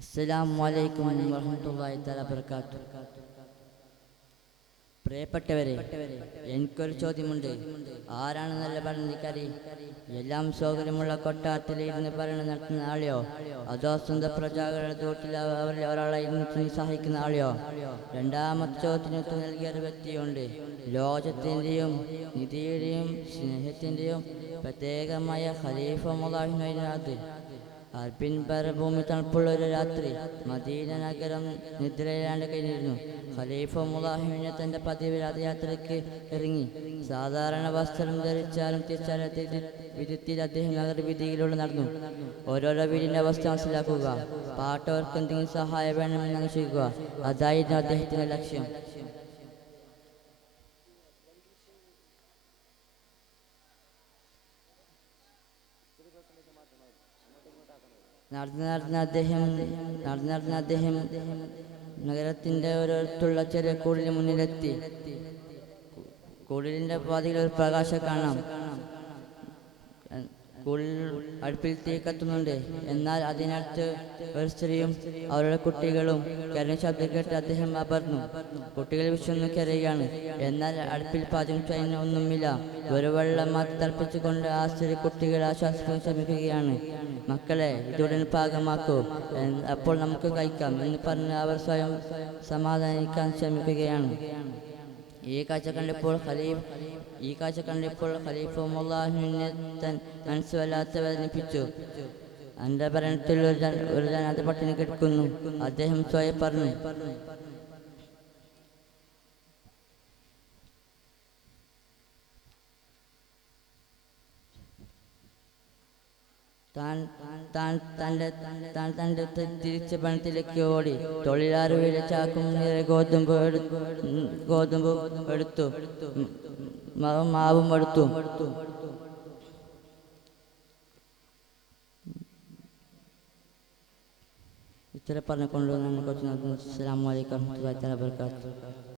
അസ്സലാമു അലൈക്കും വറഹ്മത്തുള്ളാഹി തആല ബറകാതുഹു. പ്രിയപ്പെട്ടവരെ, എനിക്കൊരു ചോദ്യമുണ്ട്. ആരാണ് നല്ല ഭരണാധികാരി? എല്ലാം സൗകര്യമുള്ള കൊട്ടാരത്തിലിരുന്ന് ഭരണം നടത്തുന്ന ആളെയോ, അതോ സ്വന്തം പ്രജകളുടെ തൊട്ടിൽ അവരിൽ ഒരാളെ ഇരുന്ന് സഹായിക്കുന്ന ആളെയോ? രണ്ടാമത്തെ ചോദ്യത്തിന് ഉത്തരം നൽകിയ ഒരു വ്യക്തിയുണ്ട്. ലോകത്തിൻ്റെയും നിധിയുടെയും സ്നേഹത്തിൻ്റെയും പ്രത്യേകമായ ഖലീഫ മുലാഹിമായിരുന്നു. അറബിൻ ഭൂമി തണുപ്പുള്ള ഒരു രാത്രി മദീന നഗരം നിദ്രയിലാണ്ട് കഴിഞ്ഞിരുന്നു. ഖലീഫ മുലാഹിമിനെ തൻ്റെ പതിവ് യാത്രയ്ക്ക് ഇറങ്ങി. സാധാരണ വസ്ത്രം ധരിച്ചാലും തിരിച്ചറിയാത്ത വിധത്തിൽ അദ്ദേഹം നഗരവീഥിയിലൂടെ നടന്നു. ഓരോരോ വീടിൻ്റെ അവസ്ഥ മനസ്സിലാക്കുക, പാട്ടവർക്ക് എന്തെങ്കിലും സഹായം വേണമെന്ന് അന്വേഷിക്കുക, അതായിരുന്നു അദ്ദേഹത്തിൻ്റെ ലക്ഷ്യം. നടന്ന അദ്ദേഹം നഗരത്തിൻ്റെ ഒരിടത്തുള്ള ചെറിയ കൂടിന് മുന്നിലെത്തി. കൂടിൻ്റെ പാതിയിൽ ഒരു പ്രകാശം കാണാം. കൂടിൽ അടുപ്പിൽ തീ കത്തുന്നുണ്ട്. എന്നാൽ അതിനടുത്ത് ഒരു സ്ത്രീയും അവരുടെ കുട്ടികളും കരഞ്ഞ ശബ്ദം കേട്ട് അദ്ദേഹം അപർന്നു. കുട്ടികൾ വിശന്നു കരയുകയാണ്. എന്നാൽ അടുപ്പിൽ പാചകം ചെയ്യുന്ന ഒന്നുമില്ല. ഒരു വെള്ളം മാത്രം തിളപ്പിച്ചുകൊണ്ട് ആ സ്ത്രീ കുട്ടികളെ ആശ്വാസിക്കാൻ ശ്രമിക്കുകയാണ്. മക്കളെ, ഇതുടൻ പാകമാക്കൂ, അപ്പോൾ നമുക്ക് കഴിക്കാം എന്ന് പറഞ്ഞ് അവർ സ്വയം സമാധാനിക്കാൻ ശ്രമിക്കുകയാണ്. ഈ കാഴ്ച കണ്ടപ്പോൾ ഖലീഫ മുലാഹിമിനെ മനസ്സ് വല്ലാതെ വേദനിപ്പിച്ചു. എൻ്റെ ഭരണത്തിൽ ഒരു ജനത പട്ടിണി കിടക്കുന്നു, അദ്ദേഹം സ്വയം പറഞ്ഞു. തൻ്റെ തിരിച്ച പണത്തിലേക്ക് ഓടി. തൊഴിലാളിയുടെ ചാക്കും നിറയെ ഗോതമ്പ് എടുത്തു, മാവും എടുത്തു. ഇത്ര പറഞ്ഞുകൊണ്ട് ഞാൻ കുറച്ച് അസ്സലാമു അലൈക്കും വറഹ്മത്തുള്ളാഹി തആല ബറകാതുഹു.